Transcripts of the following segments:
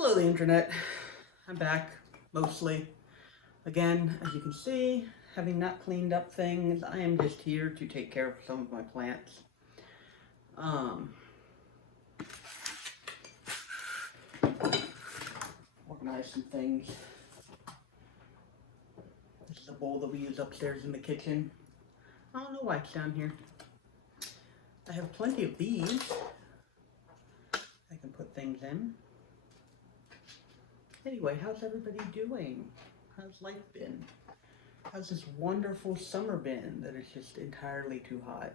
Hello, the internet. I'm back, mostly. Again, as you can see, having not cleaned up things, I am just here to take care of some of my plants. Organize some things. This is a bowl that we use upstairs in the kitchen. I don't know why it's down here. I have plenty of these I can put things in. Anyway, how's everybody doing? How's life been? How's this wonderful summer been that is just entirely too hot?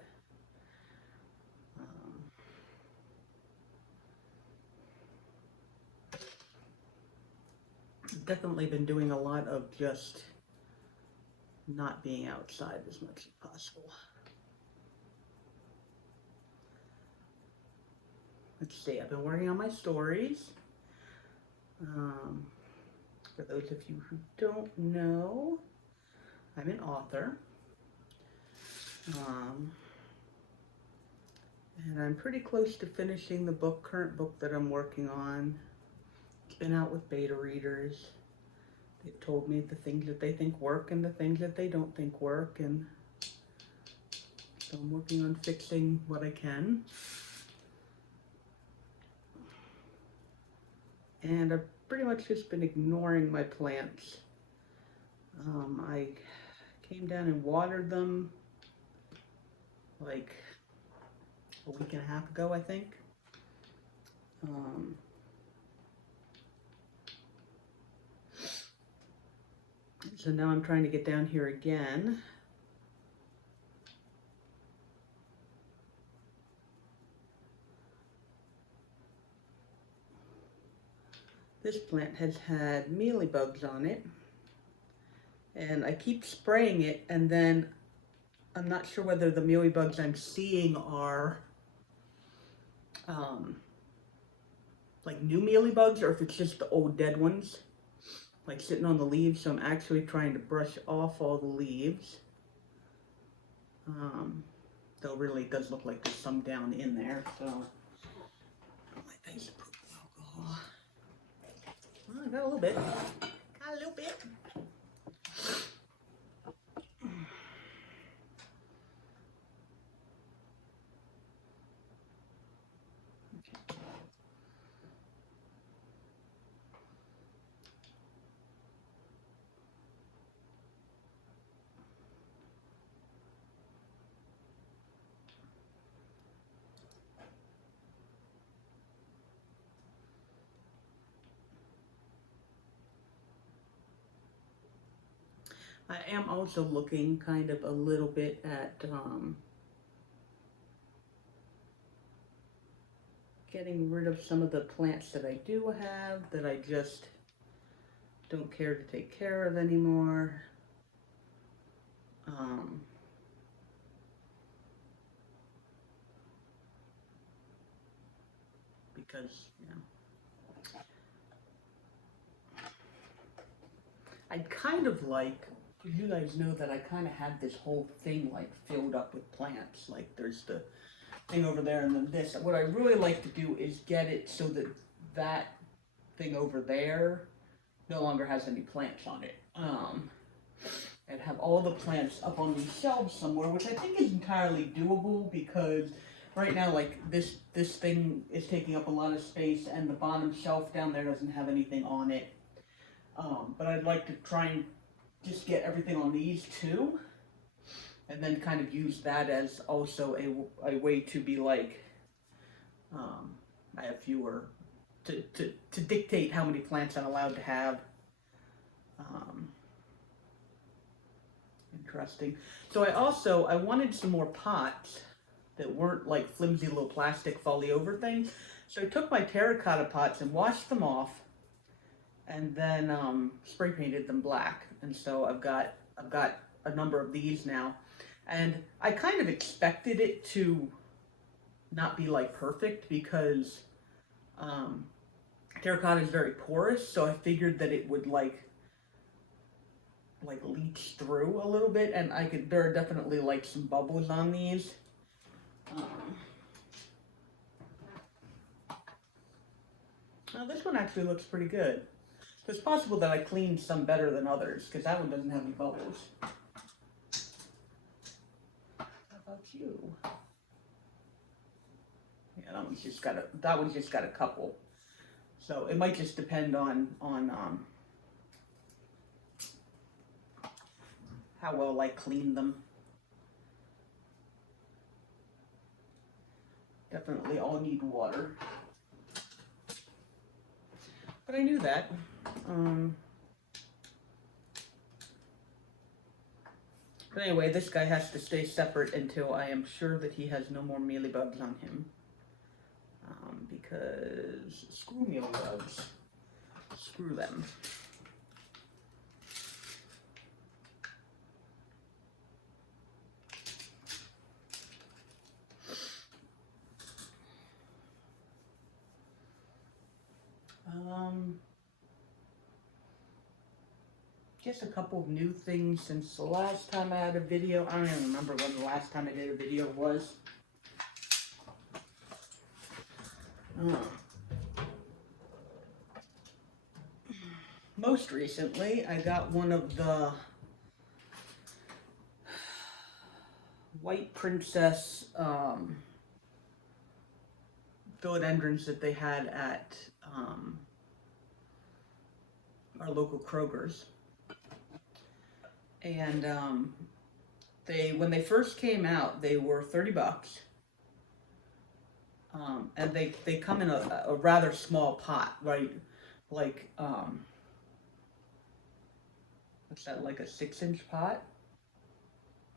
Definitely been doing a lot of just not being outside as much as possible. Let's see, I've been working on my stories. For those of you who don't know, I'm an author. And I'm pretty close to finishing the current book that I'm working on. It's been out with beta readers. They've told me the things that they think work and the things that they don't think work, and so I'm working on fixing what I can. And I've pretty much just been ignoring my plants. I came down and watered them like a week and a half ago, I think. So now I'm trying to get down here again. This plant has had mealybugs on it, and I keep spraying it, and then I'm not sure whether the mealybugs I'm seeing are like new mealybugs or if it's just the old dead ones, like sitting on the leaves. So I'm actually trying to brush off all the leaves. Though really it does look like there's some down in there, so my isopropyl alcohol. Well, I got a little bit. Got a little bit. I am also looking kind of a little bit at getting rid of some of the plants that I do have that I just don't care to take care of anymore. Because, you know, I'd kind of like, you guys know that I kind of had this whole thing like filled up with plants. Like there's the thing over there and then this. What I really like to do is get it so that that thing over there no longer has any plants on it. And have all the plants up on these shelves somewhere, which I think is entirely doable because right now, like this thing is taking up a lot of space and the bottom shelf down there doesn't have anything on it. But I'd like to try and just get everything on these too, and then kind of use that as also a way to be like, I have fewer, to dictate how many plants I'm allowed to have. Interesting. So I wanted some more pots that weren't like flimsy little plastic folly over things. So I took my terracotta pots and washed them off, and then spray painted them black. And so I've got a number of these now, and I kind of expected it to not be like perfect because terracotta is very porous. So I figured that it would like leach through a little bit, and there are definitely like some bubbles on these. Now this one actually looks pretty good. So it's possible that I cleaned some better than others, because that one doesn't have any bubbles. How about you? Yeah, that one's just got a couple. So it might just depend on how well I clean them. Definitely all need water. But I knew that. But anyway, this guy has to stay separate until I am sure that he has no more mealybugs on him. Because screw mealybugs. Screw them. Just a couple of new things since the last time I had a video. I don't even remember when the last time I did a video was. Most recently, I got one of the White Princess philodendrons that they had at our local Kroger's. And when they first came out, they were $30. And they come in a rather small pot, right? Like, what's that, like a 6-inch pot?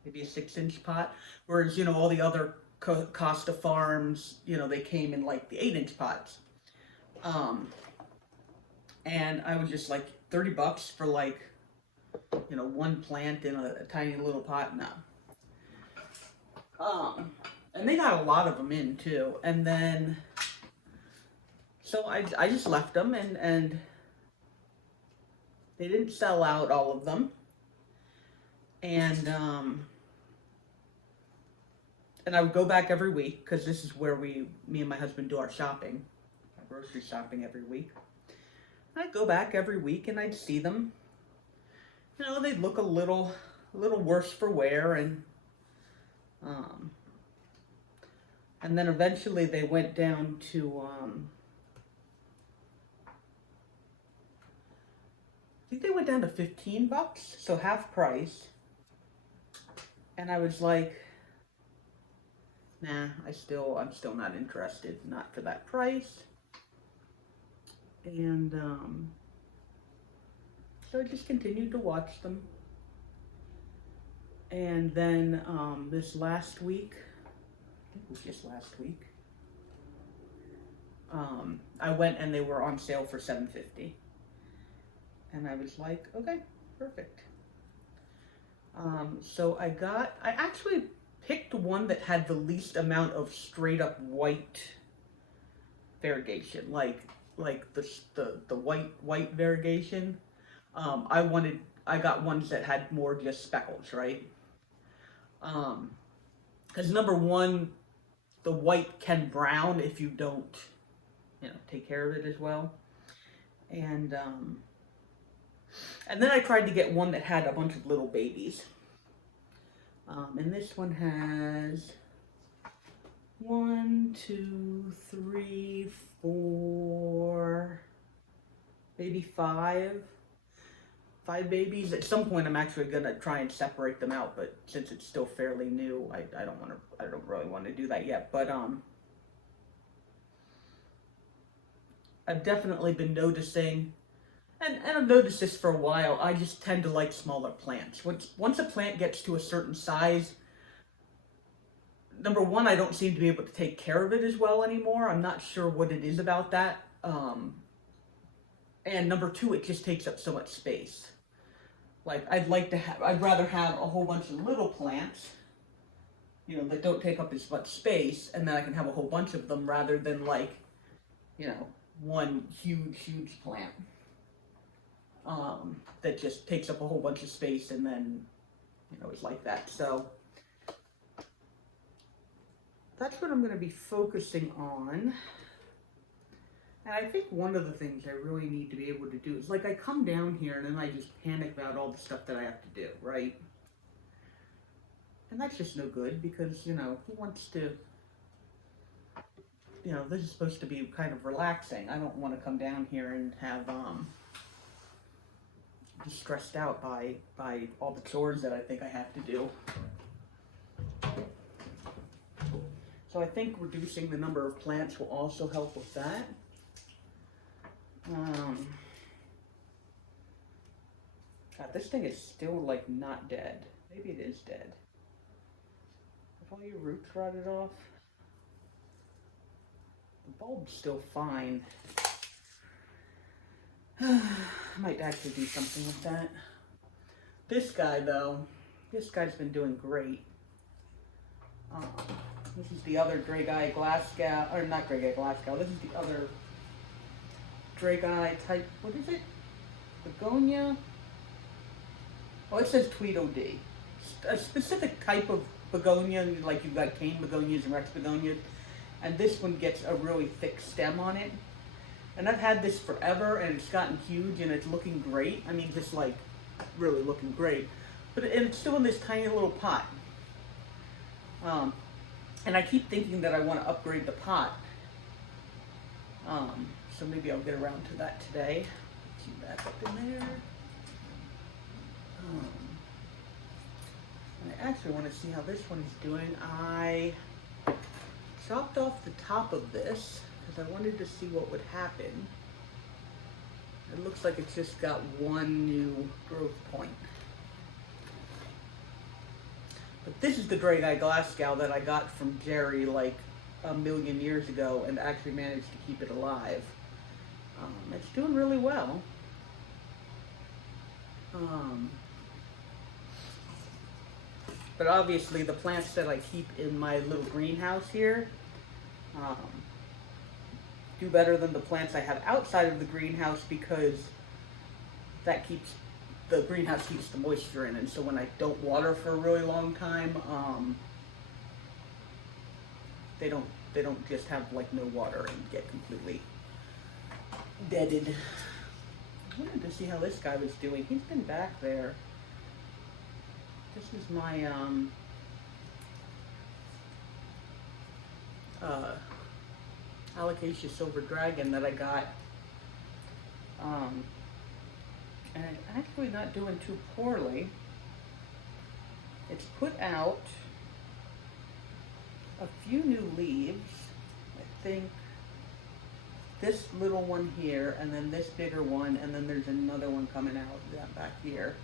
Maybe a 6-inch pot. Whereas, all the other Costa Farms, they came in like the 8-inch pots. And I was just like, $30 for like, one plant in a tiny little pot? No. And they got a lot of them in too. And then, so I just left them, and they didn't sell out, all of them. And I would go back every week, because this is where me and my husband do our shopping, our grocery shopping every week. I'd go back every week and I'd see them. They'd look a little worse for wear, and then eventually they went down to, I think they went down to $15, so half price. And I was like, nah, I'm still not interested, not for that price. And so I just continued to watch them. And then this last week, I think it was just last week, I went and they were on sale for $7.50. And I was like, okay, perfect. So I actually picked one that had the least amount of straight up white variegation, like the white variegation. I got ones that had more just speckles, right? Because number one, the white can brown if you don't, take care of it as well. And then I tried to get one that had a bunch of little babies. And this one has 1, 2, 3, 4, maybe 5 babies. At some point, I'm actually gonna try and separate them out, but since it's still fairly new, I don't really want to do that yet. But I've definitely been noticing, and I've noticed this for a while, I just tend to like smaller plants. Once a plant gets to a certain size, number one, I don't seem to be able to take care of it as well anymore. I'm not sure what it is about that. And number two, it just takes up so much space. Like, I'd rather have a whole bunch of little plants, that don't take up as much space, and then I can have a whole bunch of them rather than like, one huge plant. That just takes up a whole bunch of space, and then, it's like that. So that's what I'm going to be focusing on. And I think one of the things I really need to be able to do is, like, I come down here and then I just panic about all the stuff that I have to do, right? And that's just no good because, you know, who wants to, you know, this is supposed to be kind of relaxing. I don't want to come down here and have, be stressed out by all the chores that I think I have to do. So I think reducing the number of plants will also help with that. God, this thing is still like not dead. Maybe it is dead. Have all your roots rotted off? The bulb's still fine. I might actually do something with that. This guy though, this guy's been doing great. This is the other Dragai Glasgow, or not Dragai Glasgow, this is the other Dragai type, what is it? Begonia? Oh, it says Tweedle Dee. A specific type of begonia, like you've got cane begonias and rex begonias, and this one gets a really thick stem on it. And I've had this forever, and it's gotten huge, and it's looking great. I mean, just like, really looking great. But and it's still in this tiny little pot. And I keep thinking that I want to upgrade the pot. So maybe I'll get around to that today. Get you back up in there. And I actually want to see how this one is doing. I chopped off the top of this because I wanted to see what would happen. It looks like it's just got one new growth point. But this is the Dragai Glasgow that I got from Jerry like a million years ago and actually managed to keep it alive. It's doing really well. But obviously the plants that I keep in my little greenhouse here do better than the plants I have outside of the greenhouse because that keeps, the greenhouse keeps the moisture in, and so when I don't water for a really long time, they don't just have like no water and get completely deaded. I wanted to see how this guy was doing. He's been back there. This is my Alocasia Silver Dragon that I got. And it's actually not doing too poorly. It's put out a few new leaves. I think this little one here, and then this bigger one, and then there's another one coming out back here.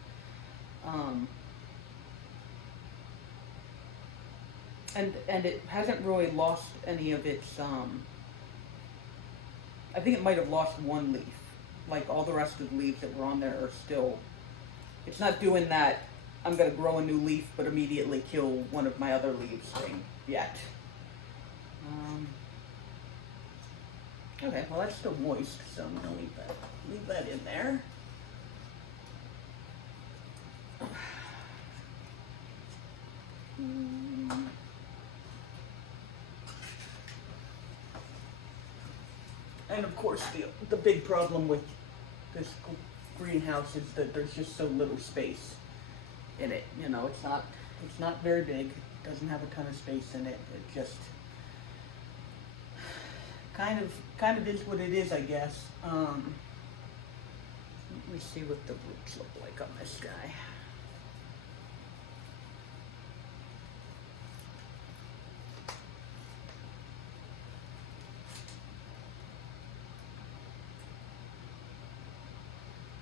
And it hasn't really lost any of its, I think it might have lost one leaf. Like all the rest of the leaves that were on there are still, it's not doing that I'm going to grow a new leaf but immediately kill one of my other leaves thing yet. Okay, well that's still moist, so I'm going to leave that in there. And of course, the big problem with this greenhouse is that there's just so little space in it. You know, it's not very big. It doesn't have a ton of space in it. It just kind of is what it is, I guess. Let me see what the roots look like on this guy.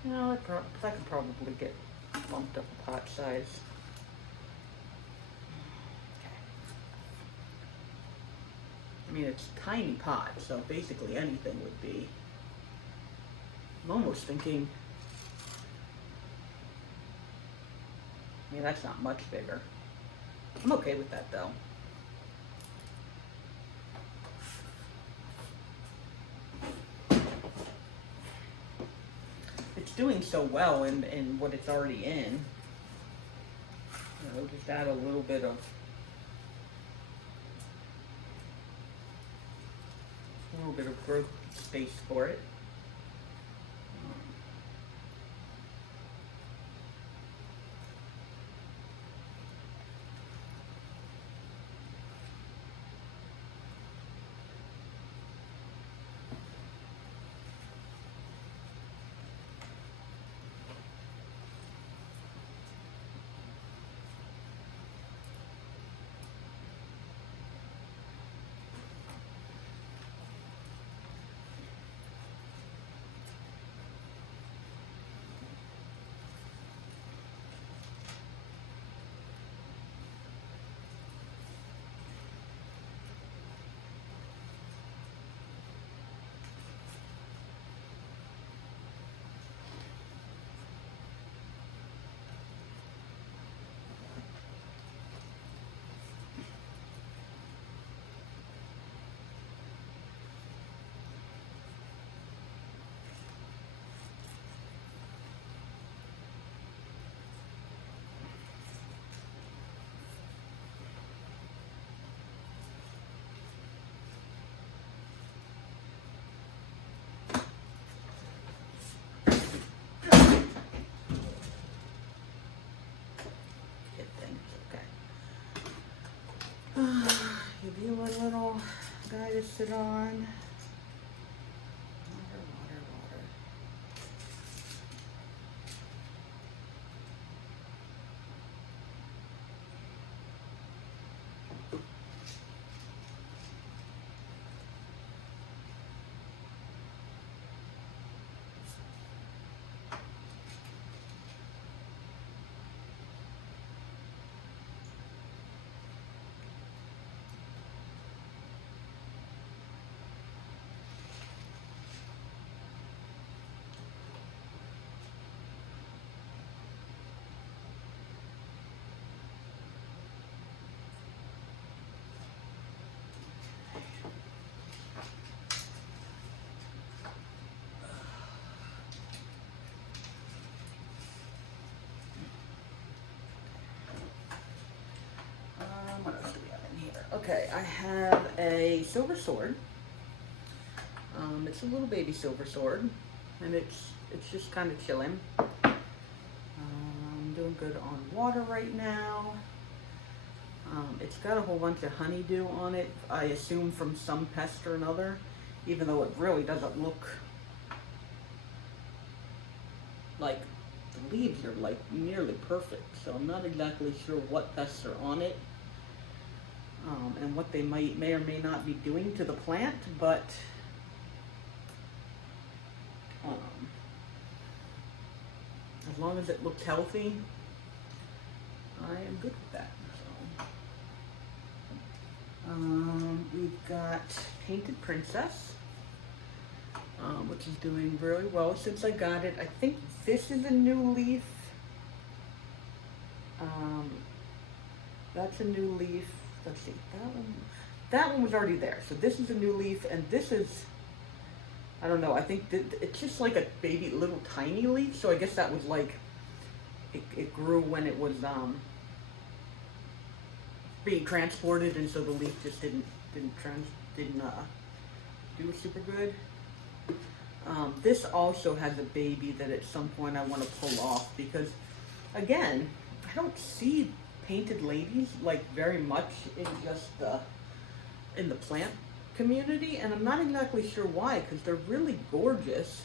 No, that could probably get bumped up a pot size. Okay. I mean, it's a tiny pot, so basically anything would be. I'm almost thinking, I mean, that's not much bigger. I'm okay with that, though. It's doing so well in what it's already in. You know, just add a little bit of little bit of growth space for it. Give you a little guy to sit on. Water, water, water. What else do we have in here? Okay, I have a silver sword. It's a little baby silver sword, and it's just kind of chilling. I'm doing good on water right now. It's got a whole bunch of honeydew on it, I assume from some pest or another, even though it really doesn't look like the leaves are like nearly perfect, so I'm not exactly sure what pests are on it. And what they may or may not be doing to the plant, but as long as it looks healthy, I am good with that. So, we've got Painted Princess, which is doing really well since I got it. I think this is a new leaf. That's a new leaf. Let's see, that one was already there. So this is a new leaf, and this is, I don't know, I think it's just like a baby little tiny leaf. So I guess that was like, it grew when it was being transported, and so the leaf just didn't do super good. This also has a baby that at some point I want to pull off, because again, I don't see painted ladies like very much in just in the plant community, and I'm not exactly sure why, because they're really gorgeous.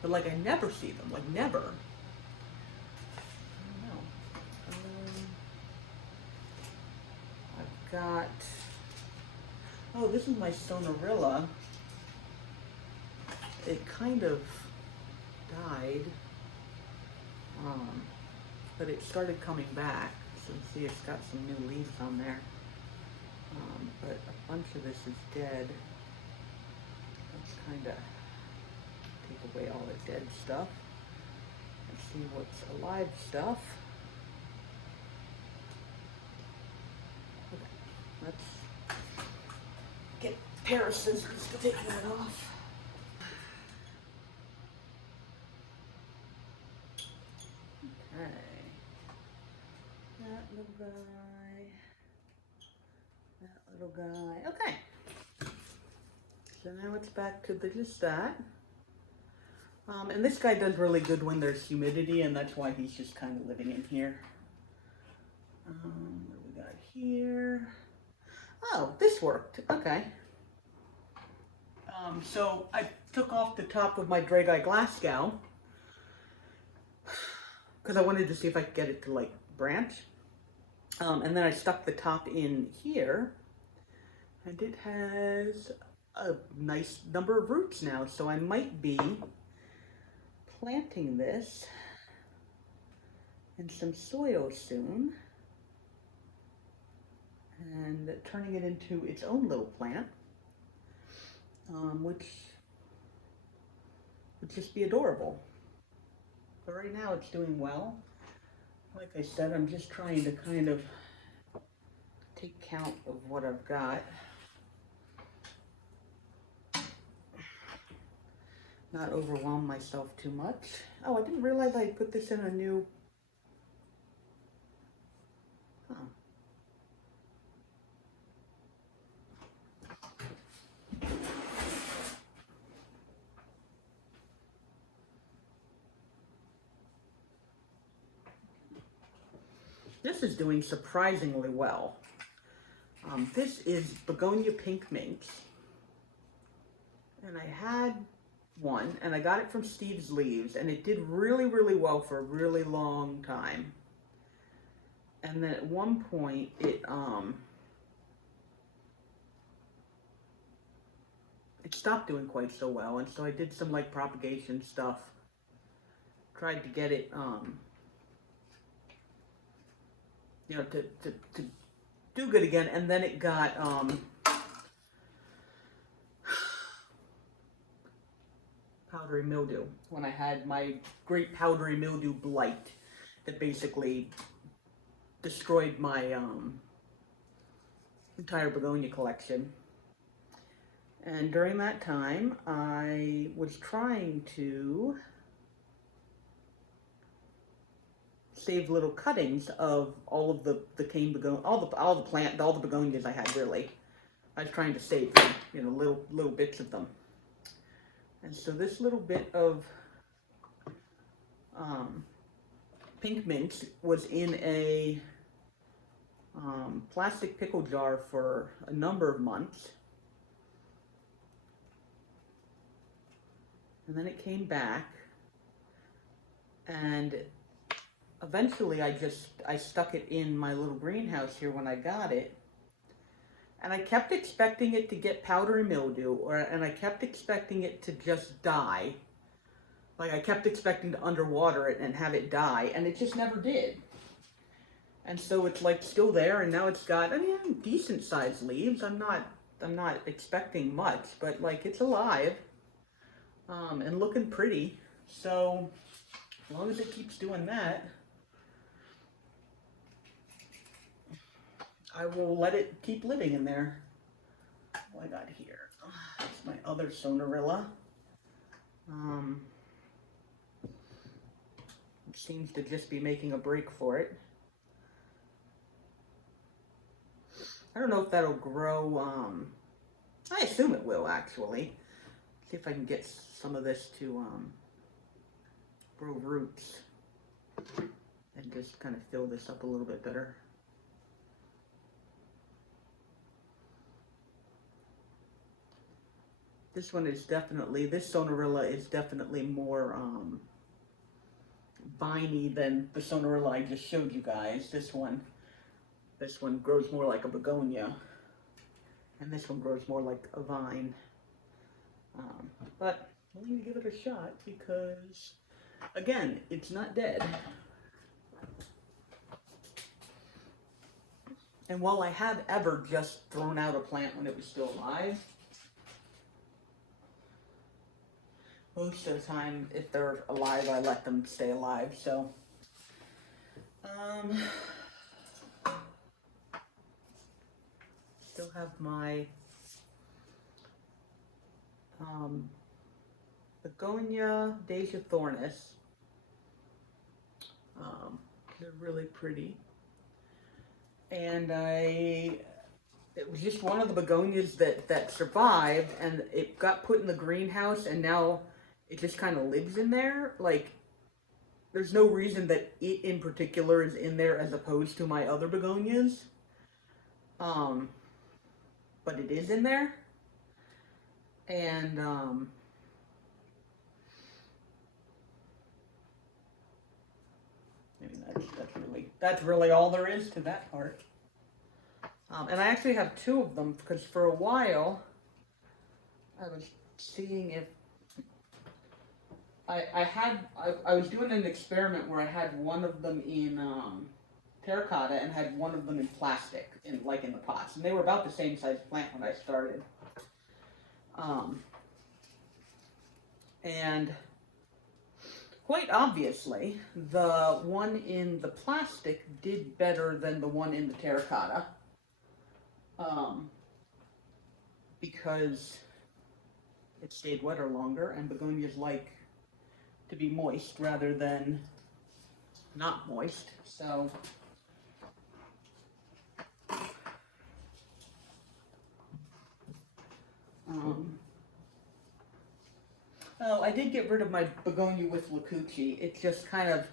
But like I never see them, like never. I don't know. I've got, oh, this is my Sonarilla. It kind of died. But it started coming back, so you see it's got some new leaves on there. But a bunch of this is dead. Let's kind of take away all the dead stuff and see what's alive stuff. Okay, let's get a pair of scissors to take that off. Okay, that little guy, little guy. Okay. So now it's back to just that. And this guy does really good when there's humidity, and that's why he's just kind of living in here. What do we got here? Oh, this worked. Okay. So I took off the top of my Dragi Glasgow because I wanted to see if I could get it to like branch. And then I stuck the top in here, and it has a nice number of roots now. So I might be planting this in some soil soon and turning it into its own little plant, which would just be adorable. But right now it's doing well. Like I said, I'm just trying to kind of take count of what I've got. Not overwhelm myself too much. Oh, I didn't realize I put this in a new... Oh. This is doing surprisingly well. This is Begonia Pink Minx. And I had one, and I got it from Steve's Leaves, and it did really, really well for a really long time. And then at one point, it stopped doing quite so well, and so I did some like propagation stuff. Tried to get it, you know, to do good again, and then it got powdery mildew when I had my great powdery mildew blight that basically destroyed my entire begonia collection. And during that time, I was trying to save little cuttings of all of the cane begonia, all the begonias I had, really. I was trying to save them, you know, little bits of them. And so this little bit of Pink Minx was in a plastic pickle jar for a number of months. And then it came back, and eventually I stuck it in my little greenhouse here when I got it. And I kept expecting it to get powdery mildew, and I kept expecting it to just die. Like I kept expecting to underwater it and have it die, and it just never did. And so it's like still there, and now it's got, I mean, decent sized leaves. I'm not expecting much, but like it's alive, and looking pretty. So as long as it keeps doing that, I will let it keep living in there. What I got here? It's my other Sonarilla. It seems to just be making a break for it. I don't know if that'll grow. I assume it will, actually. See if I can get some of this to grow roots and just kind of fill this up a little bit better. This one is definitely, this Sonarilla is definitely more viney than the Sonarilla I just showed you guys. This one grows more like a begonia, and this one grows more like a vine. But I'm going to give it a shot because, again, it's not dead. And while I have ever just thrown out a plant when it was still alive, most of the time, if they're alive, I let them stay alive. So, still have my Begonia Deja Thornis. They're really pretty. And I it was just one of the begonias that survived, and it got put in the greenhouse, and now it just kind of lives in there. Like, there's no reason that it in particular is in there as opposed to my other begonias. But it is in there. And, maybe that's really all there is to that part. And I actually have two of them because for a while I was seeing if I was doing an experiment where I had one of them in terracotta and had one of them in plastic, in the pots, and they were about the same size plant when I started. And quite obviously, the one in the plastic did better than the one in the terracotta, because it stayed wetter longer, and begonias like to be moist rather than not moist. So well, I did get rid of my begonia with Lakuchi. It just kind of,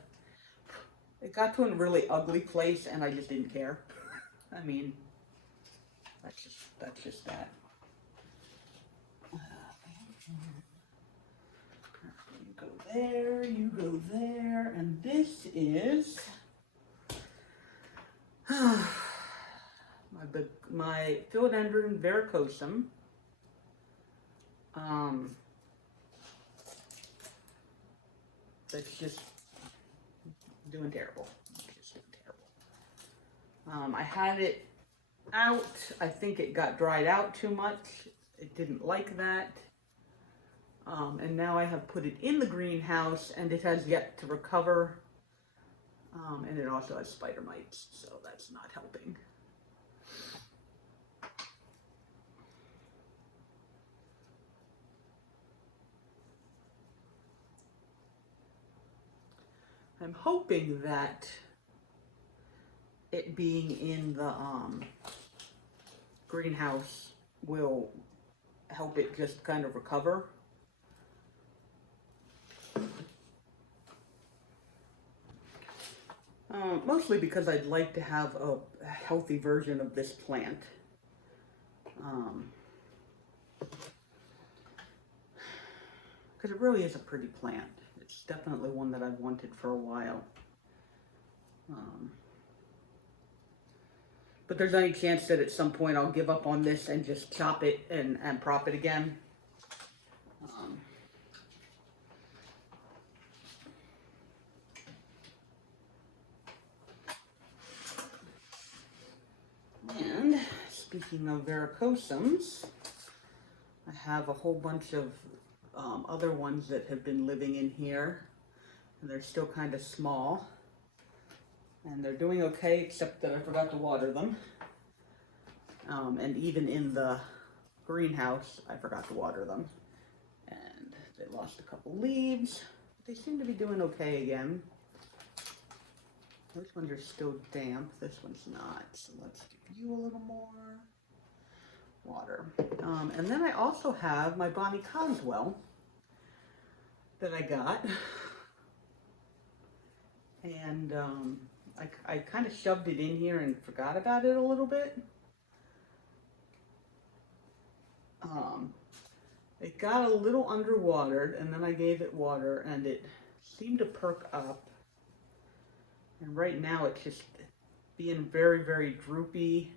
it got to a really ugly place, and I just didn't care. I mean, that's just that. You go there, you go there, and this is my Philodendron verrucosum. That's just doing terrible. Just doing terrible. I had it out. I think it got dried out too much. It didn't like that. And now I have put it in the greenhouse, and it has yet to recover. And it also has spider mites, so that's not helping. I'm hoping that it being in the greenhouse will help it just kind of recover. Mostly because I'd like to have a healthy version of this plant. Because it really is a pretty plant. It's definitely one that I've wanted for a while. But there's any chance that at some point I'll give up on this and just chop it and prop it again. And speaking of verrucosums, I have a whole bunch of other ones that have been living in here, and they're still kind of small, and they're doing okay, except that I forgot to water them. And even in the greenhouse, I forgot to water them, and they lost a couple leaves. They seem to be doing okay again. Those ones are still damp. This one's not. So let's give you a little more water. And then I also have my Bonnie Coswell that I got. And I kind of shoved it in here and forgot about it a little bit. It got a little underwatered, and then I gave it water, and it seemed to perk up. And right now it's just being very, very droopy.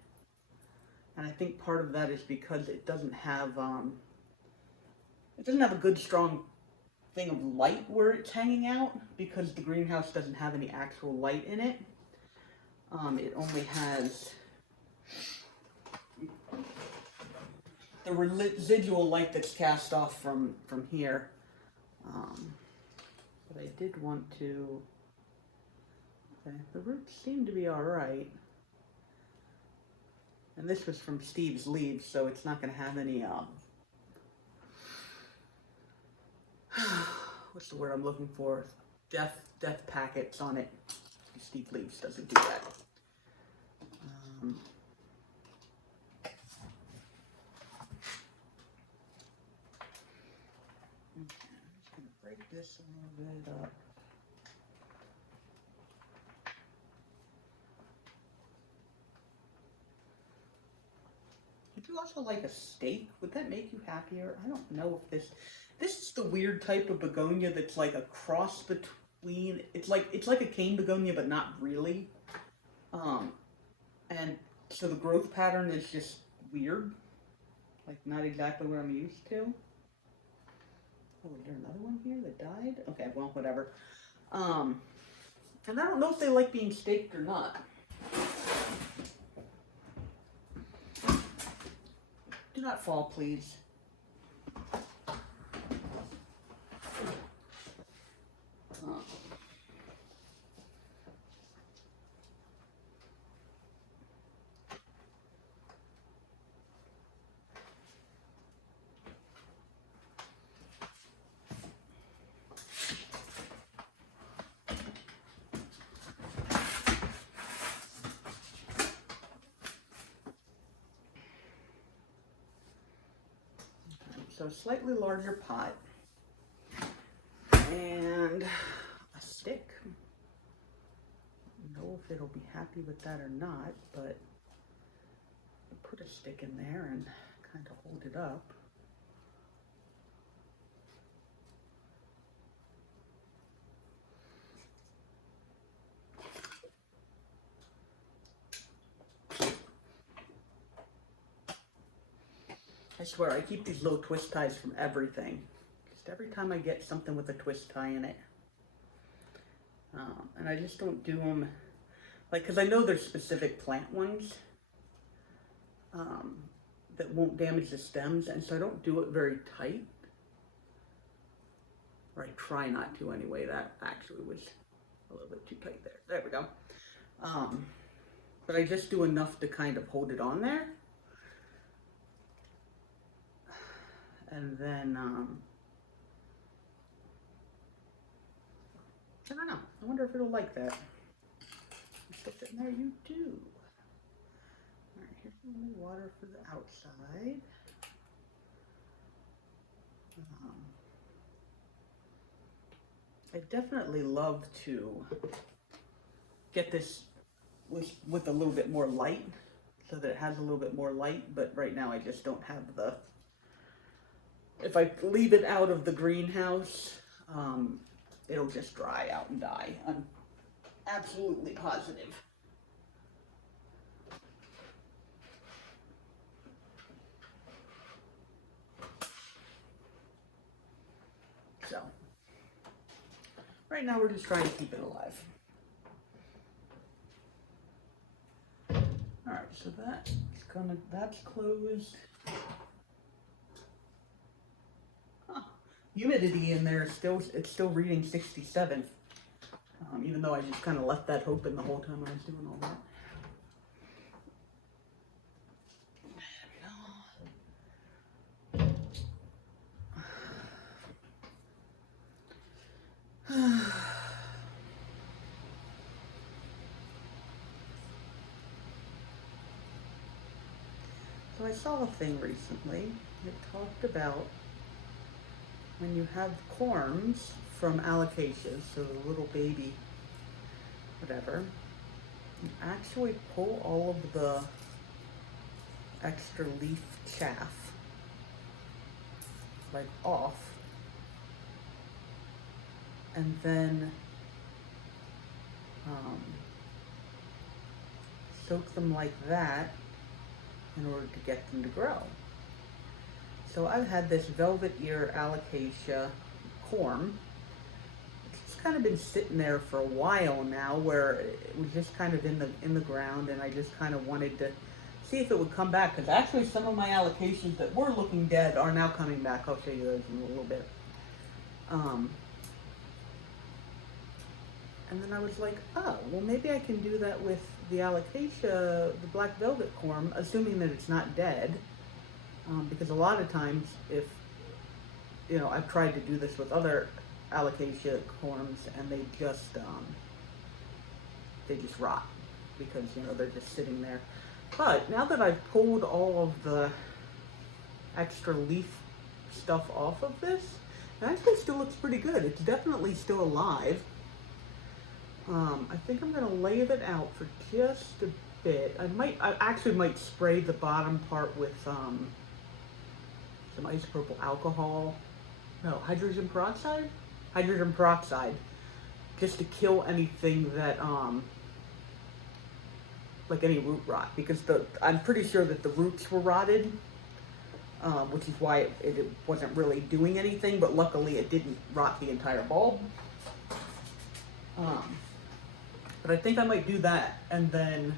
And I think part of that is because it doesn't have a good strong thing of light where it's hanging out, because the greenhouse doesn't have any actual light in it. It only has the residual light that's cast off from here. But I did want to. Okay, the roots seem to be all right. And this was from Steve's leaves, so it's not going to have any, what's the word I'm looking for? Death packets on it. Steve Leaves doesn't do that. this a little bit up. Would you also like a steak? Would that make you happier? I don't know if this is the weird type of begonia that's like a cross between, it's like a cane begonia, but not really. And so the growth pattern is just weird. Like not exactly what I'm used to. Oh, is there another one here that died? Okay, well, whatever. And I don't know if they like being staked or not. Do not fall, please. So a slightly larger pot and a stick. I don't know if it'll be happy with that or not, but I'll put a stick in there and kind of hold it up. I swear, I keep these little twist ties from everything. Just every time I get something with a twist tie in it. And I just don't do them, like, because I know there's specific plant ones that won't damage the stems, and so I don't do it very tight. Or I try not to anyway. That actually was a little bit too tight there. There we go. But I just do enough to kind of hold it on there. And then, I don't know. I wonder if it'll like that. Stick it in there, you do. All right, here's a little water for the outside. I definitely love to get this with a little bit more light, so that it has a little bit more light, but right now I just don't have the, if I leave it out of the greenhouse, it'll just dry out and die. I'm absolutely positive. So, right now we're just trying to keep it alive. All right, so that's closed. Humidity in there is still reading 67, even though I just kind of left that open the whole time I was doing all that. So I saw a thing recently that talked about when you have corms from alocasias, so the little baby, whatever, you actually pull all of the extra leaf chaff, like, off, and then soak them like that in order to get them to grow. So I've had this velvet ear alocasia corm. It's kind of been sitting there for a while now, where it was just kind of in the ground, and I just kind of wanted to see if it would come back, because actually some of my alocasias that were looking dead are now coming back. I'll show you those in a little bit. And then I was like, oh, well, maybe I can do that with the alocasia, the black velvet corm, assuming that it's not dead. Because a lot of times, if, you know, I've tried to do this with other alocasia corms, and they just rot, because, you know, they're just sitting there. But now that I've pulled all of the extra leaf stuff off of this, It actually still looks pretty good. It's definitely still alive. I think I'm gonna lay it out for just a bit. I actually might spray the bottom part with some isopropyl alcohol. No, hydrogen peroxide? Hydrogen peroxide. Just to kill anything that, like any root rot. Because I'm pretty sure that the roots were rotted. Which is why it wasn't really doing anything, but luckily it didn't rot the entire bulb. But I think I might do that and then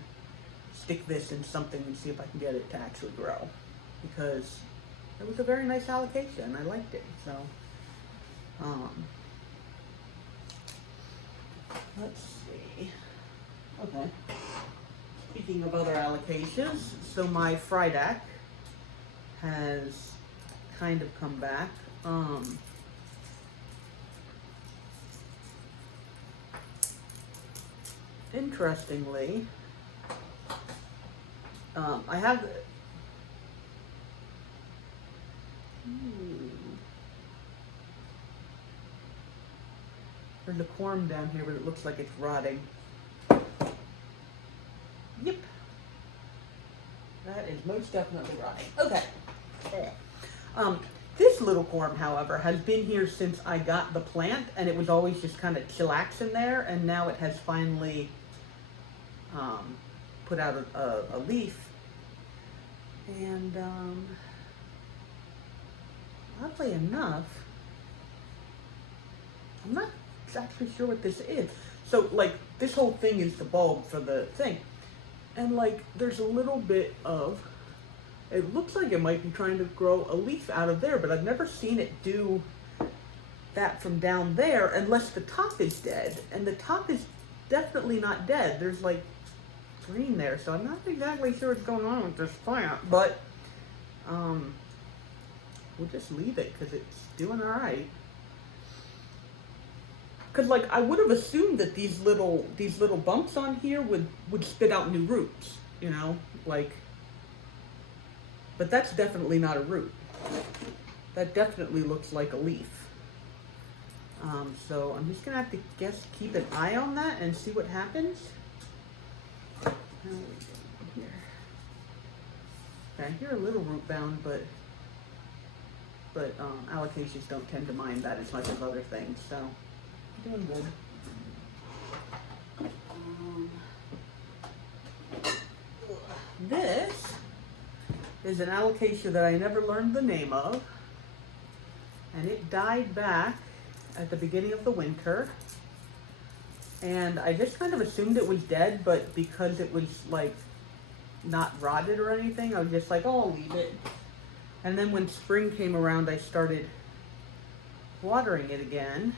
stick this in something and see if I can get it to actually grow. Because it was a very nice allocation. I liked it. So, let's see. Okay. Speaking of other allocations, so my Frydach has kind of come back. Interestingly, I have there's a corm down here, but it looks like it's rotting. Yep. That is most definitely rotting. Okay. This little corm, however, has been here since I got the plant, and it was always just kind of chillaxing there, and now it has finally put out a leaf. And oddly enough, I'm not exactly sure what this is. So, like, this whole thing is the bulb for the thing. And, like, there's a little bit of, it looks like it might be trying to grow a leaf out of there, but I've never seen it do that from down there unless the top is dead. And the top is definitely not dead. There's, like, green there, so I'm not exactly sure what's going on with this plant, but we'll just leave it because it's doing all right. Because, like, I would have assumed that these little bumps on here would spit out new roots, you know, like, but that's definitely not a root. That definitely looks like a leaf. So I'm just gonna have to keep an eye on that and see what happens. Here. Okay, I hear a little root bound, but alocasias don't tend to mind that as much as other things, so doing good. This is an alocasia that I never learned the name of, and it died back at the beginning of the winter. And I just kind of assumed it was dead, but because it was, like, not rotted or anything, I was just like, oh, I'll leave it. And then when spring came around, I started watering it again.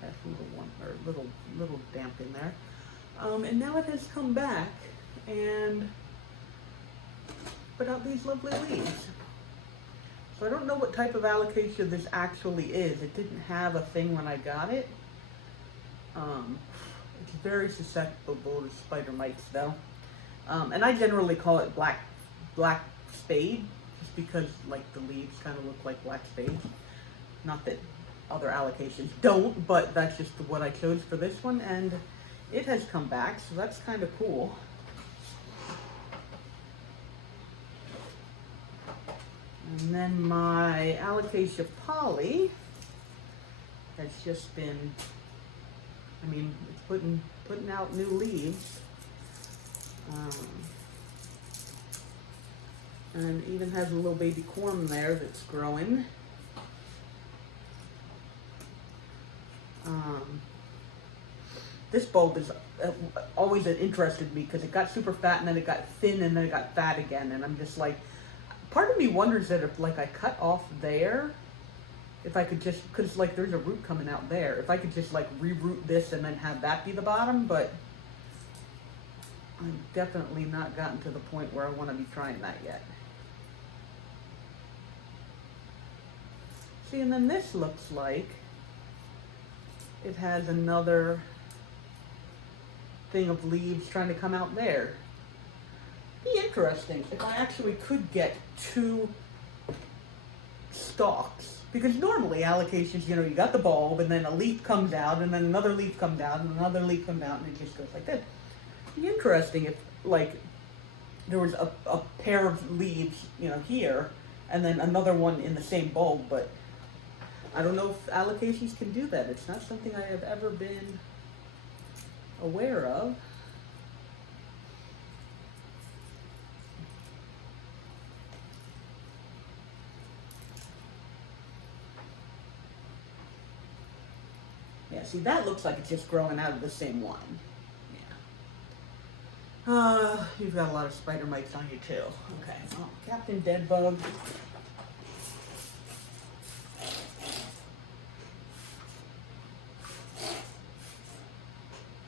That's a little warm, or little damp in there. And now it has come back and put out these lovely leaves. So I don't know what type of alocasia this actually is. It didn't have a thing when I got it. It's very susceptible to spider mites though. And I generally call it black spade, just because, like, the leaves kind of look like black spade. Not that other alocasias don't, but that's just what I chose for this one, and it has come back, so that's kind of cool. And then my Alocasia Polly has just been, I mean, it's putting out new leaves. And even has a little baby corm there that's growing. This bulb is always interested me because it got super fat and then it got thin and then it got fat again, and I'm just like, part of me wonders that if, like, I cut off there, if I could just, because, like, there's a root coming out there, if I could just, like, reroot this and then have that be the bottom, but I've definitely not gotten to the point where I want to be trying that yet. See, and then this looks like it has another thing of leaves trying to come out there. Be interesting if I actually could get two stalks. Because normally allocations, you know, you got the bulb and then a leaf comes out and then another leaf comes out and another leaf comes out and it just goes like this. It'd be interesting if, like, there was a pair of leaves, you know, here and then another one in the same bulb, but I don't know if allocations can do that. It's not something I have ever been aware of. Yeah, see, that looks like it's just growing out of the same one. Yeah. You've got a lot of spider mites on you too. Okay. Oh, Captain Deadbug.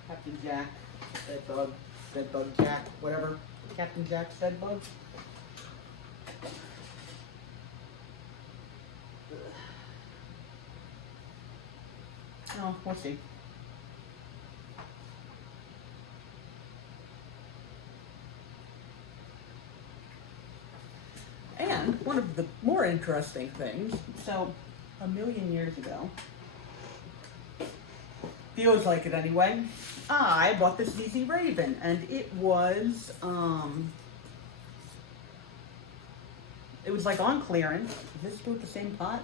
Captain Jack, Deadbug, Deadbug Jack, whatever. Captain Jack's Deadbug. No, we'll see. And one of the more interesting things, so a million years ago, feels like it anyway, I bought this ZZ Raven, and it was like on clearance. Is this still the same pot?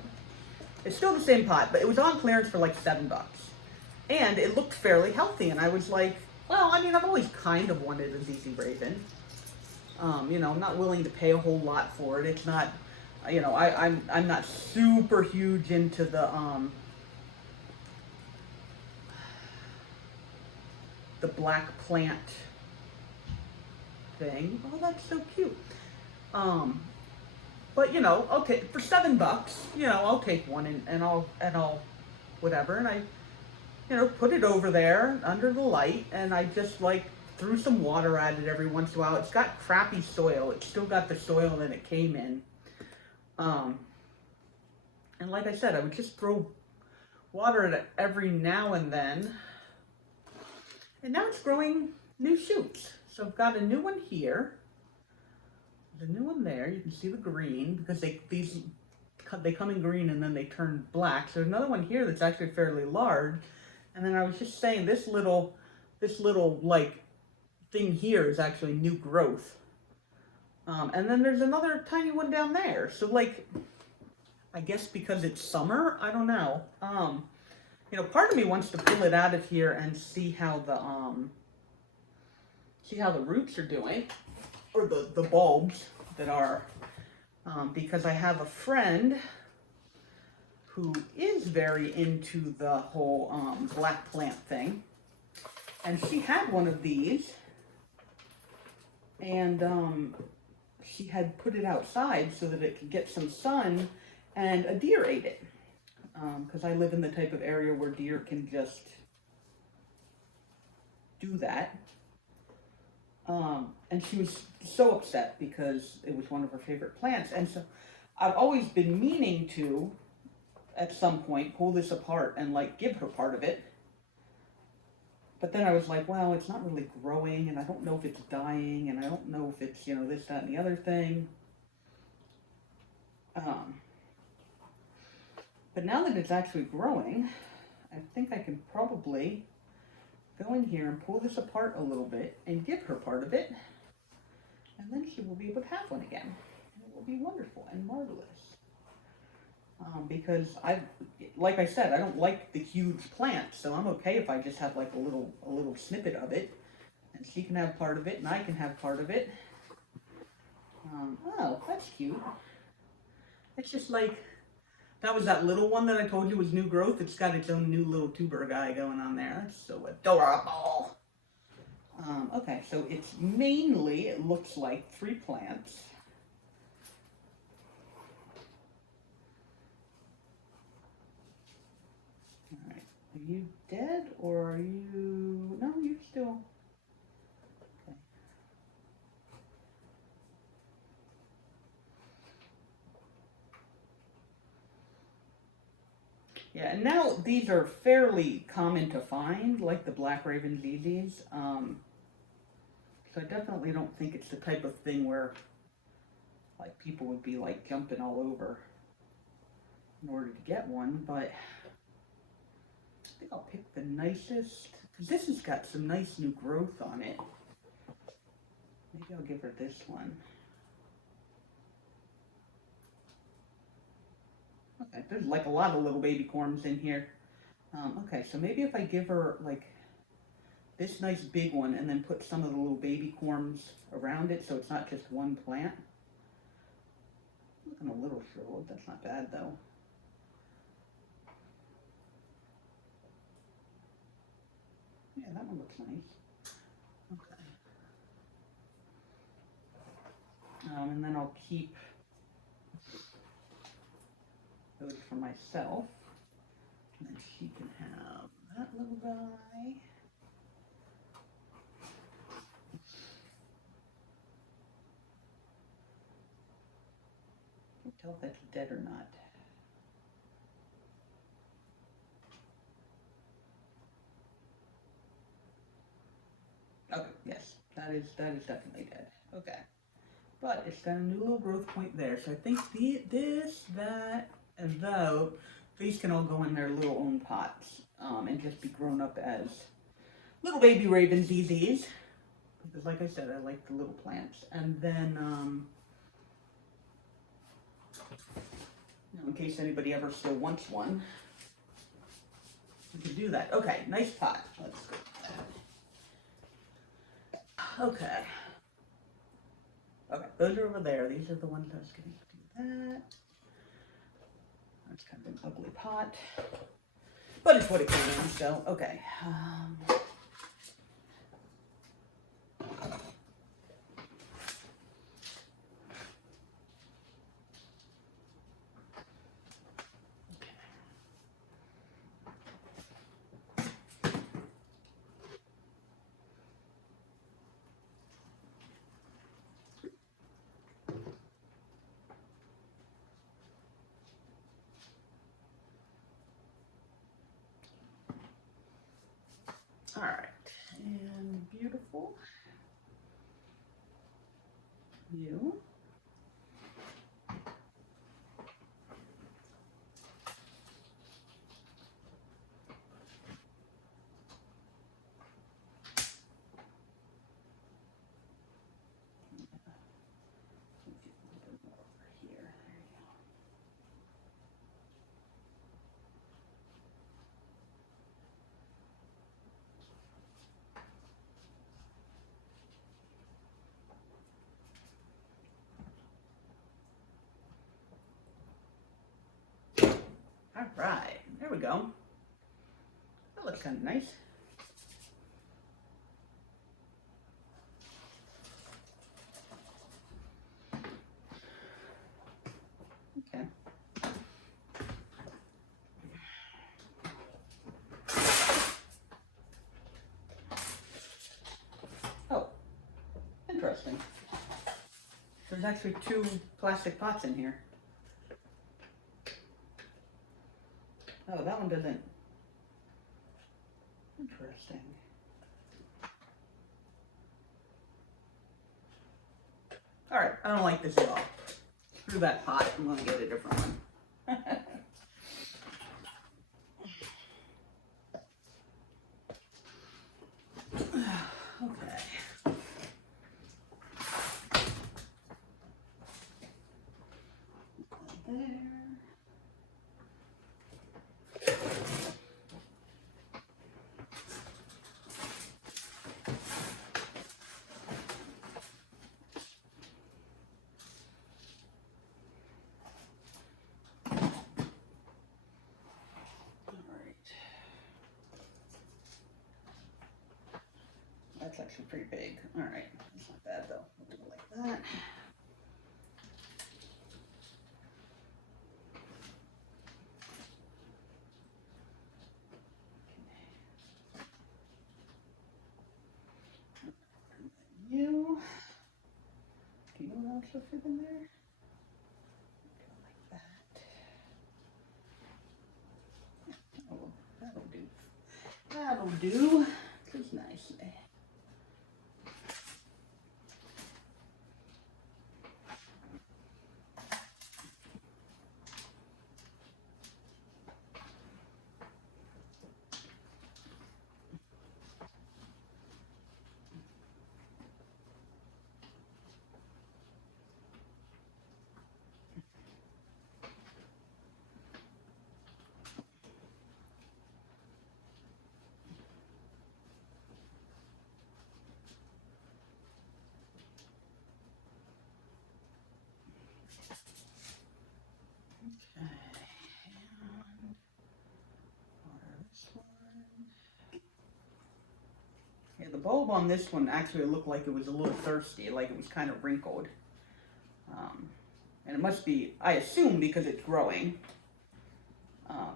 It's still the same pot, but it was on clearance for like $7. And it looked fairly healthy, and I was like, well, I mean, I've always kind of wanted a ZZ Raven. You know, I'm not willing to pay a whole lot for it. It's not, you know, I'm not super huge into the black plant thing. Oh, that's so cute. But you know, okay, for $7, you know, I'll take one and I'll whatever, and I, you know, put it over there under the light, and I just like threw some water at it every once in a while. It's got crappy soil. It's still got the soil that it came in. And like I said, I would just throw water at it every now and then. And now it's growing new shoots. So I've got a new one here. There's a new one there. You can see the green because they come in green and then they turn black. So there's another one here that's actually fairly large. And then I was just saying this little like thing here is actually new growth. And then there's another tiny one down there. So like, I guess because it's summer, I don't know. You know, part of me wants to pull it out of here and see how the roots are doing, or the bulbs that are, because I have a friend who is very into the whole black plant thing, and she had one of these, and she had put it outside so that it could get some sun, and a deer ate it. Because I live in the type of area where deer can just do that. And she was so upset because it was one of her favorite plants. And so I've always been meaning to, at some point, pull this apart and like give her part of it. But then I was like, well, it's not really growing, and I don't know if it's dying, and I don't know if it's, you know, this, that, and the other thing. But now that it's actually growing, I think I can probably go in here and pull this apart a little bit and give her part of it. And then she will be able to have one again. And it will be wonderful and marvelous. Because like I said, I don't like the huge plants, so I'm okay if I just have like a little snippet of it. And she can have part of it, and I can have part of it. Oh, that's cute. It's just like, that was that little one that I told you was new growth. It's got its own new little tuber guy going on there. That's so adorable. Okay, so it's mainly, it looks like 3 plants. All right, are you dead or are you, no, you're still, okay. Yeah, and now these are fairly common to find, like the Black Raven ZZs. So I definitely don't think it's the type of thing where like people would be like jumping all over. in order to get one, but I think I'll pick the nicest, because this has got some nice new growth on it. Maybe I'll give her this one. Okay, there's like a lot of little baby corms in here. Okay, so maybe if I give her like this nice big one and then put some of the little baby corms around it so it's not just one plant. Looking a little shriveled, that's not bad though. Yeah, that one looks nice. Okay. And then I'll keep those for myself. And then she can have that little guy. Can't tell if that's dead or not. Okay, yes, that is definitely dead. Okay. But it's got a new little growth point there. So I think this, that, and though, these can all go in their little own pots and just be grown up as little baby raven ZZs. Because like I said, I like the little plants. And then, you know, in case anybody ever still wants one, we can do that. Okay, nice pot. Let's go with that. Okay. Okay, those are over there. These are the ones I was going to do that. That's kind of an ugly pot. But it's what it came in, so, okay. All right, and beautiful. You. All right, there we go. That looks kind of nice. Okay. Oh, interesting. There's actually 2 plastic pots in here. Oh, that one doesn't. Interesting. All right, I don't like this at all. Screw that pot. I'm gonna get a different one. Okay. There. That's actually pretty big. All right, it's not bad though. We'll do it like that. You. Do you know what else will fit in there? Go like that. Oh, that'll do. That'll do. Just nicely. bulb on this one actually looked like it was a little thirsty, like it was kind of wrinkled. And it must be, I assume, because it's growing.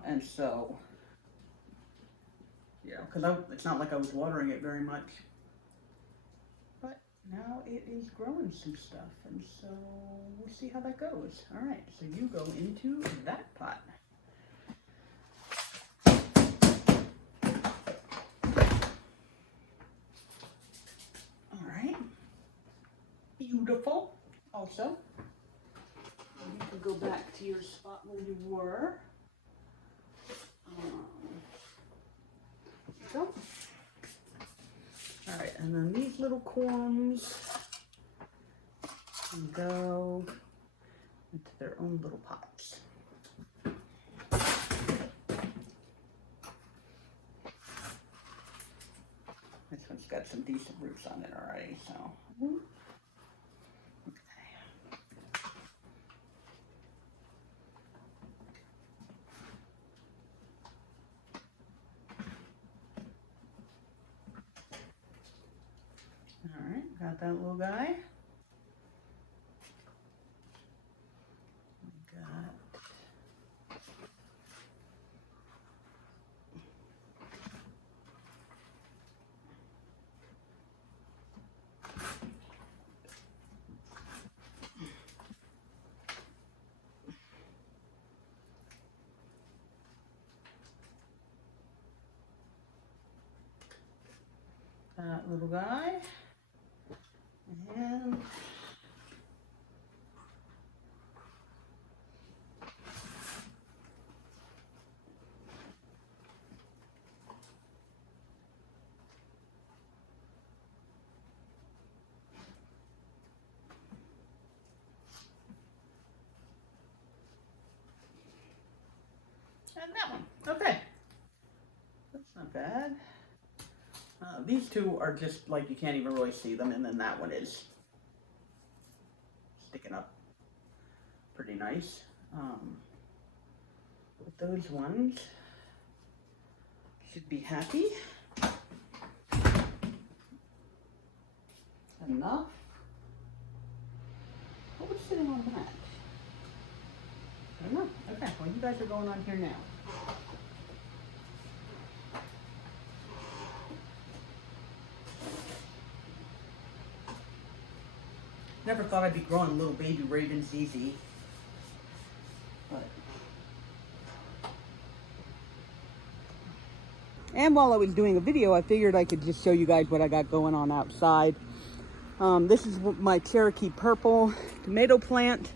And so, yeah, because it's not like I was watering it very much. But now it is growing some stuff, and so we'll see how that goes. All right, so you go into that pot. All right, beautiful. Also, you can go back to your spot where you were. So, all right, and then these little corms can go into their own little pots. This one's got some decent roots on it already, so. Alright, got that little guy. Got that little guy. And that one. Okay. That's not bad. These two are just like you can't even really see them, and then that one is sticking up pretty nice. But those ones should be happy. Enough. What was sitting on that? I don't know. Okay, well you guys are going on here now. Never thought I'd be growing a little baby Raven ZZ. But. And while I was doing a video, I figured I could just show you guys what I got going on outside. This is my Cherokee Purple tomato plant.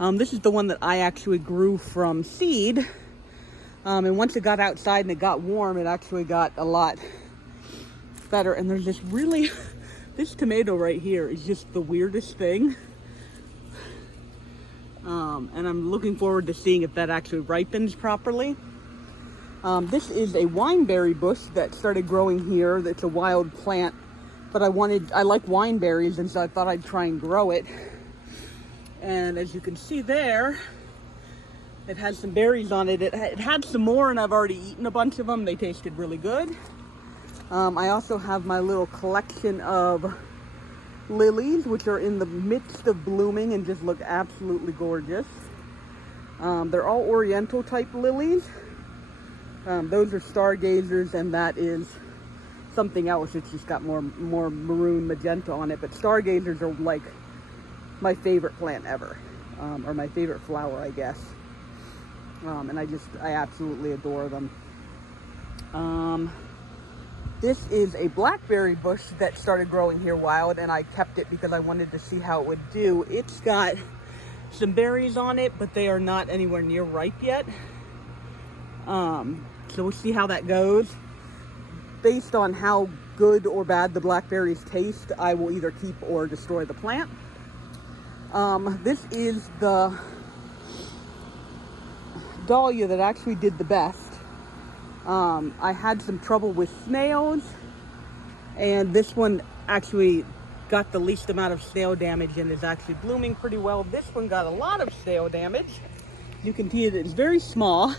This is the one that I actually grew from seed. And once it got outside and it got warm, it actually got a lot better. And there's this really... This tomato right here is just the weirdest thing. And I'm looking forward to seeing if that actually ripens properly. This is a wineberry bush that started growing here. That's a wild plant, but I like wineberries, and so I thought I'd try and grow it. And as you can see there, it has some berries on it. It had some more, and I've already eaten a bunch of them. They tasted really good. I also have my little collection of lilies, which are in the midst of blooming and just look absolutely gorgeous. They're all oriental type lilies. Those are stargazers, and that is something else. It's just got more maroon magenta on it. But stargazers are like my favorite plant ever, or my favorite flower, I guess. And I absolutely adore them. This is a blackberry bush that started growing here wild, and I kept it because I wanted to see how it would do. It's got some berries on it, but they are not anywhere near ripe yet. So we'll see how that goes. Based on how good or bad the blackberries taste, I will either keep or destroy the plant. This is the dahlia that actually did the best. I had some trouble with snails, and this one actually got the least amount of snail damage and is actually blooming pretty well. This one got a lot of snail damage. You can see that it's very small.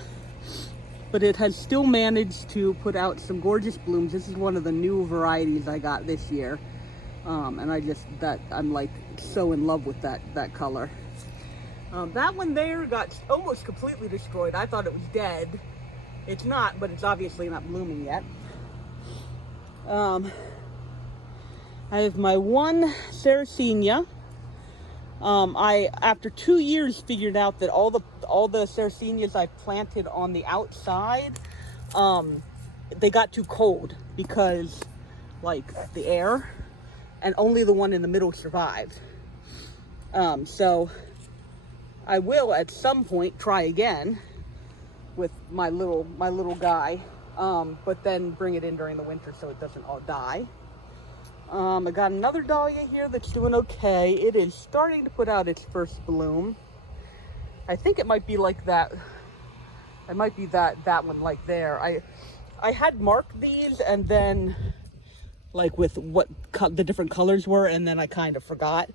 but it has still managed to put out some gorgeous blooms. This is one of the new varieties I got this year. And I'm like so in love with that color. That one there got almost completely destroyed. I thought it was dead. It's not, but it's obviously not blooming yet. I have my one Sarracenia. I, after 2 years, figured out that all the Sarracenias I planted on the outside, they got too cold because, like, the air, and only the one in the middle survived. So I will at some point try again with my little guy, but then bring it in during the winter so it doesn't all die. I got another dahlia here that's doing okay. It is starting to put out its first bloom. I think it might be like that. It might be that one like there. I had marked these and then like with what the different colors were, and then I kind of forgot.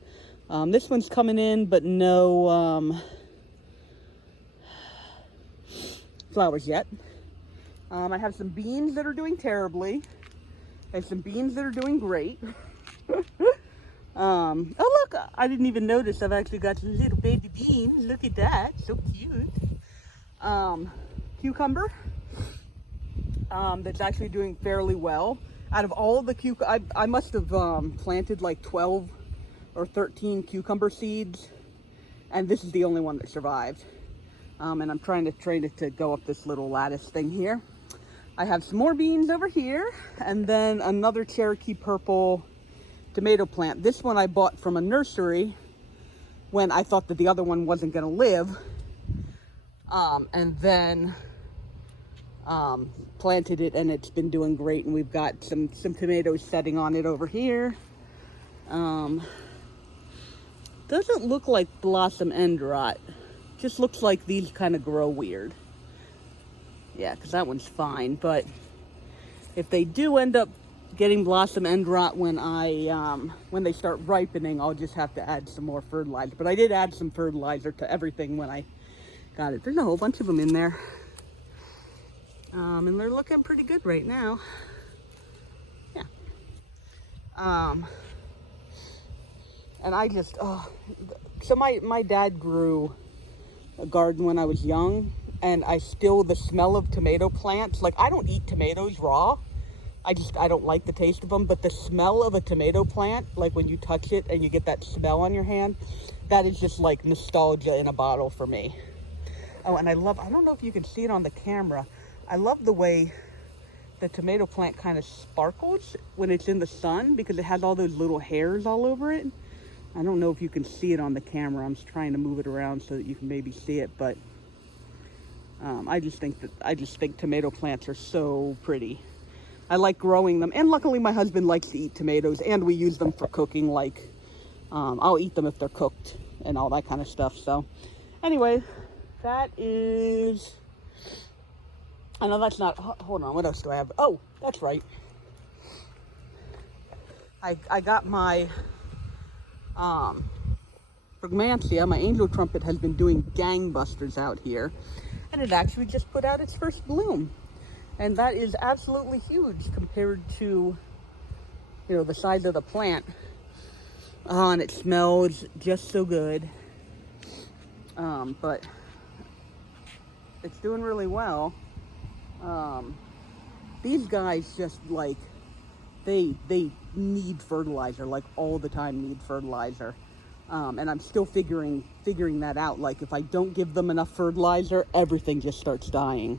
This one's coming in, but no flowers yet. I have some beans that are doing terribly. I have some beans that are doing great. Oh look, I didn't even notice I've actually got some little baby beans. Look at that, so cute. Cucumber, that's actually doing fairly well. Out of all the I must have planted like 12 or 13 cucumber seeds, and this is the only one that survived. And I'm trying to train it to go up this little lattice thing here. I have some more beans over here, and then another Cherokee Purple tomato plant. This one I bought from a nursery when I thought that the other one wasn't going to live. And then planted it, and it's been doing great, and we've got some tomatoes setting on it over here. Doesn't look like blossom end rot. Just looks like these kind of grow weird. Yeah, because that one's fine, but if they do end up getting blossom end rot when they start ripening, I'll just have to add some more fertilizer. But I did add some fertilizer to everything when I got it. There's a whole bunch of them in there. And they're looking pretty good right now. Yeah. And I just, so my dad grew a garden when I was young, and the smell of tomato plants, like I don't eat tomatoes raw. I don't like the taste of them, but the smell of a tomato plant, like when you touch it and you get that smell on your hand, that is just like nostalgia in a bottle for me. Oh, and I don't know if you can see it on the camera, I love the way the tomato plant kind of sparkles when it's in the sun because it has all those little hairs all over it. I don't know if you can see it on the camera. I'm just trying to move it around so that you can maybe see it, but I just think tomato plants are so pretty. I like growing them, and luckily my husband likes to eat tomatoes, and we use them for cooking. Like I'll eat them if they're cooked and all that kind of stuff. So anyway, that is, I know that's not, hold on, what else do I have? Oh, that's right. I got my Fragmantia, my angel trumpet, has been doing gangbusters out here, and it actually just put out its first bloom, and that is absolutely huge compared to, the size of the plant. And it smells just so good, but it's doing really well. These guys just like, they need fertilizer, like all the time need fertilizer. And I'm still figuring that out. Like if I don't give them enough fertilizer, everything just starts dying.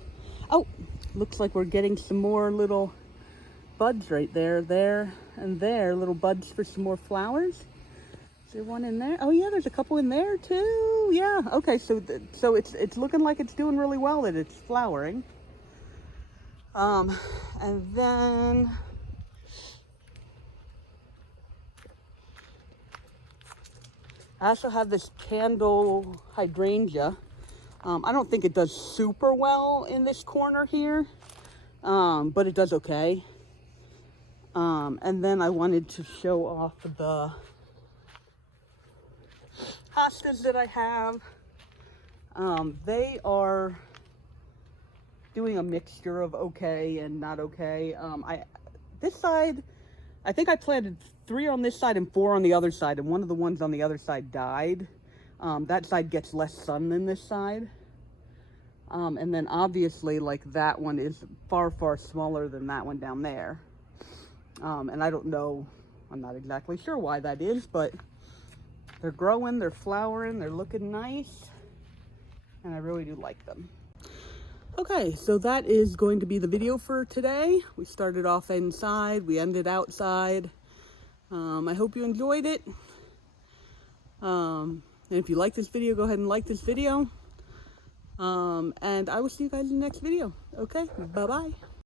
Oh, looks like we're getting some more little buds right there, and there, little buds for some more flowers. Is there one in there? Oh yeah, there's a couple in there too. Yeah, okay, so it's looking like it's doing really well, that it's flowering. And then I also have this candle hydrangea. I don't think it does super well in this corner here, but it does okay. And then I wanted to show off the hostas that I have. doing a mixture of okay and not okay. This side, I think I planted 3 on this side and 4 on the other side, and one of the ones on the other side died. That side gets less sun than this side. And then obviously, like, that one is far, far smaller than that one down there. And I don't know, I'm not exactly sure why that is, but they're growing, they're flowering, they're looking nice, and I really do like them. Okay, so that is going to be the video for today. We started off inside, we ended outside. I hope you enjoyed it. And if you like this video, go ahead and like this video. And I will see you guys in the next video. Okay, bye-bye.